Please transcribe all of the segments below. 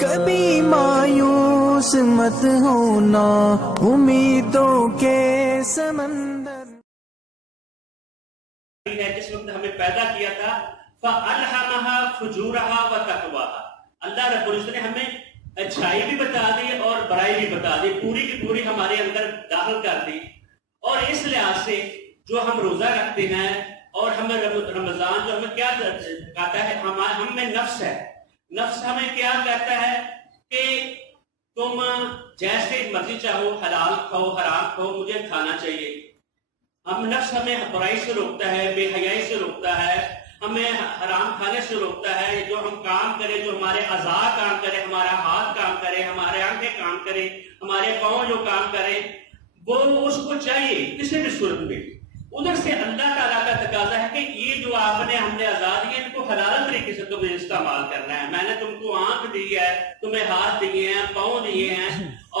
کبھی مایوس مت ہونا امیدوں کے سمندر ہے جس وقت ہمیں پیدا کیا تھا فَأَلْحَمَهَا فُجُورَهَا وَتَقْوَاهَا، اللہ رب العزت نے ہمیں اچھائی بھی بتا دی اور برائی بھی بتا دی، پوری کی پوری ہمارے اندر داخل کر دی۔ اور اس لحاظ سے جو ہم روزہ رکھتے ہیں اور ہمیں رمضان جو ہمیں کیا کہتا ہے، ہم میں نفس ہے، نفس ہمیں کیا کہتا ہے کہ تم جیسے مرضی چاہو حلال کھاؤ حرام کھاؤ، مجھے کھانا چاہیے۔ ہم نفس ہمیں برائی سے روکتا ہے، بے حیائی سے روکتا ہے، ہمیں حرام کھانے سے روکتا ہے۔ جو ہم کام کرے، جو ہمارے اعضاء کام کرے، ہمارا ہاتھ کام کرے، ہمارے آنکھیں کام کرے، ہمارے پاؤں جو کام کرے، وہ اس کو چاہیے کسی بھی صورت میں۔ ادھر سے اللہ تعالیٰ کا تقاضا ہے کہ یہ جو ہم نے اعضاء دیے ان کو حلال طریقے سے تمہیں استعمال کرنا ہے۔ میں نے تم کو آنکھ دی ہے، تمہیں ہاتھ دیے ہیں، پاؤں دیے ہیں،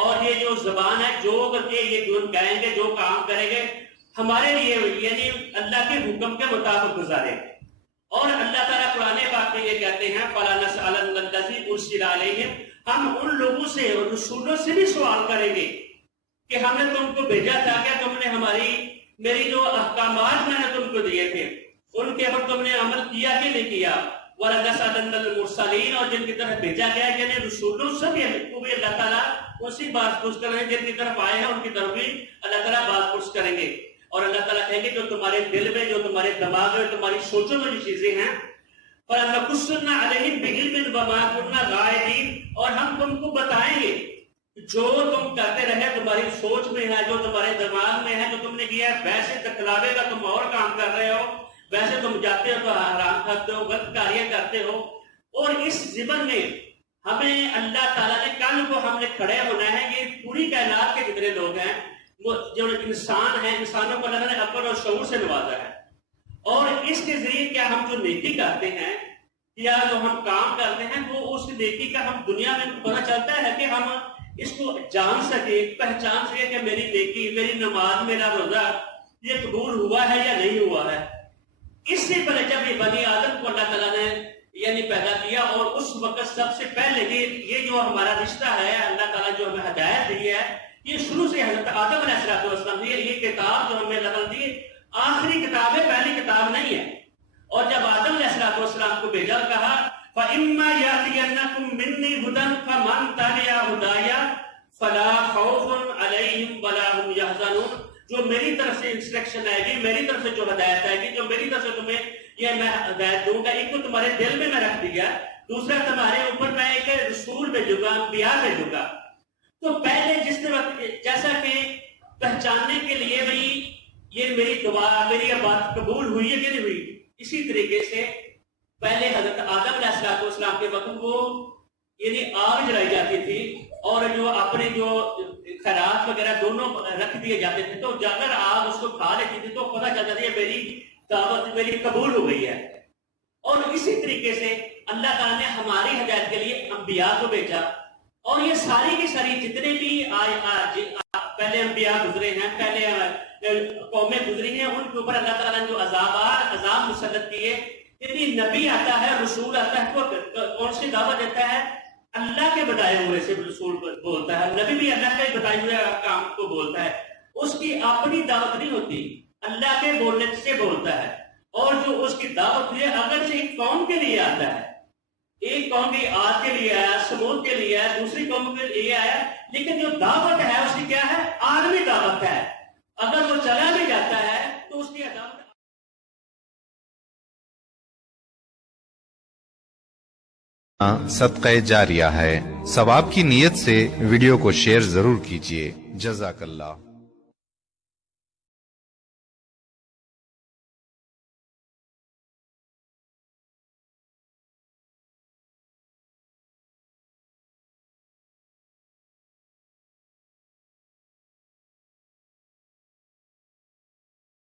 اور یہ جو زبان ہے جو کر کے یہ جو کہیں گے، جو کام کریں گے ہمارے لیے، یعنی اللہ کے حکم کے مطابق گزارے۔ اور اللہ تعالیٰ قرآن پاک میں یہ کہتے ہیں فَلَا نَسْأَلَنَّ الَّذِي أُرْسِلَ عَلَيْهِمْ، ہم ان لوگوں سے اور رسولوں سے بھی سوال کریں گے کہ ہم نے تم کو بھیجا تھا کہ تم نے میری جو احکامات میں نے تم کو دیے تھے ان کے اوپر تم نے عمل کیا کہ نہیں کیا۔ وَلَنَسْأَلَنَّ الْمُرْسَلِينَ، اور جن کی طرف بھیجا گیا یعنی رسولوں سے بھی اللہ تعالیٰ اسی بات پوچھ کریں گے، جن کی طرف آئے ہیں ان کی طرف بھی اللہ تعالیٰ بات پوچھ کریں گے۔ اور اللہ تعالیٰ کہیں گے جو تمہارے دل میں، جو تمہارے دماغ میں، تمہاری سوچوں میں جو چیزیں ہیں، فَلَنَقُصُّنَّ عَلَيْهِمْ بِعِلْمٍ وَمَا كُنَّا غَائِبِينَ، اور ہم تم کو بتائیں گے جو تم کرتے رہے، تمہاری سوچ میں ہے، جو تمہارے دماغ میں ہے، جو تم نے کیا ہے، ویسے تکلاوے کا تم اور کام کر رہے ہو، ویسے تم جاتے ہو تو حرام کھاتے ہو، غلط کاریاں کرتے ہو۔ اور اس زمن میں ہمیں اللہ تعالیٰ نے کل کو ہم نے کھڑے ہونا ہے، یہ پوری کائنات کے جتنے لوگ ہیں، جو انسان ہیں، انسانوں کو اللہ نے عقل اور شعور سے نوازا ہے، اور اس کے ذریعے کیا ہم جو نیکی کرتے ہیں یا جو ہم کام کرتے ہیں وہ اس نیکی کا ہم دنیا میں پتہ چلتا ہے کہ ہم اس کو جان سکے، پہچان سکے کہ میری نیکی، میری نماز، میرا روزہ یہ قبول ہوا ہے یا نہیں ہوا ہے۔ اس سے پہلے جب یہ بنی آدم کو اللہ تعالیٰ نے یعنی پیدا کیا، اور اس وقت سب سے پہلے یہ جو ہمارا رشتہ ہے، اللہ تعالیٰ جو ہمیں ہدایت دی ہے، یہ شروع سے حضرت آدم علیہ السلام دی ہے۔ یہ کتاب جو ہمیں لگن دی آخری کتاب ہے، پہلی کتاب نہیں ہے۔ اور جب آدم علیہ السلام کو بھیجا، کہا فَإِمَّا يَأْتِيَنَّكُم مِّنِّي هُدًى فَمَن تَبِعَ هُدَايَ فَلَا خَوْفٌ عَلَيْهِمْ وَلَا هُمْ يَحْزَنُونَ، جو میری طرف سے انسٹرکشن آئے گی، میری طرف سے جو ہدایت آئے گی، جو میری طرف سے تمہیں یہ میں ہدایت دوں گا، ایک کو تمہارے دل میں رکھ دیا، دوسرا تمہارے اوپر میں ایک رسول بھیجوں گا، انبیاء بھیجوں گا۔ تو پہلے جس وقت جیسا کہ پہچاننے کے لیے بھی یہ میری دعا، میری بات قبول ہوئی ہے کہ نہیں ہوئی، اسی طریقے سے پہلے حضرت آدم علیہ السلام کے وقت وہ یعنی آگ جلائی جاتی تھی، اور جو اپنے جو خیرات وغیرہ دونوں رکھ دیے جاتے تھے، تو جا کر آگ اس کو کھا لیتی تھی تو پتہ چلتا تھا یہ میری دعوت میری قبول ہو گئی ہے۔ اور اسی طریقے سے اللہ تعالیٰ نے ہماری ہدایت کے لیے انبیاء کو بھیجا، اور یہ ساری کی ساری جتنے بھی پہلے انبیاء گزرے ہیں، پہلے قومیں گزری ہیں، ان کے اوپر اللہ تعالیٰ نے جو عذاب مسلط کیے، یعنی نبی آتا ہے، رسول آتا ہے، تو کون سی دعوت دیتا ہے؟ اللہ کے بتائے ہوئے سے رسول بولتا ہے، نبی بھی اللہ کے بتائے ہوئے کام کو بولتا ہے، اس کی اپنی دعوت نہیں ہوتی، اللہ کے بولنے سے بولتا ہے۔ اور جو اس کی دعوت ہے اگرچہ ایک قوم کے لیے آتا ہے، ایک قوم کی عاد کے لیے آیا، سمود کے لیے آیا، دوسری قوم کے لیے آیا، لیکن جو دعوت ہے اس کی کیا ہے؟ عالمی دعوت ہے۔ اگر وہ چلا بھی جاتا ہے تو اس کی دعوت صدقہ جاریہ ہے۔ ثواب کی نیت سے ویڈیو کو شیئر ضرور کیجیے۔ جزاک اللہ۔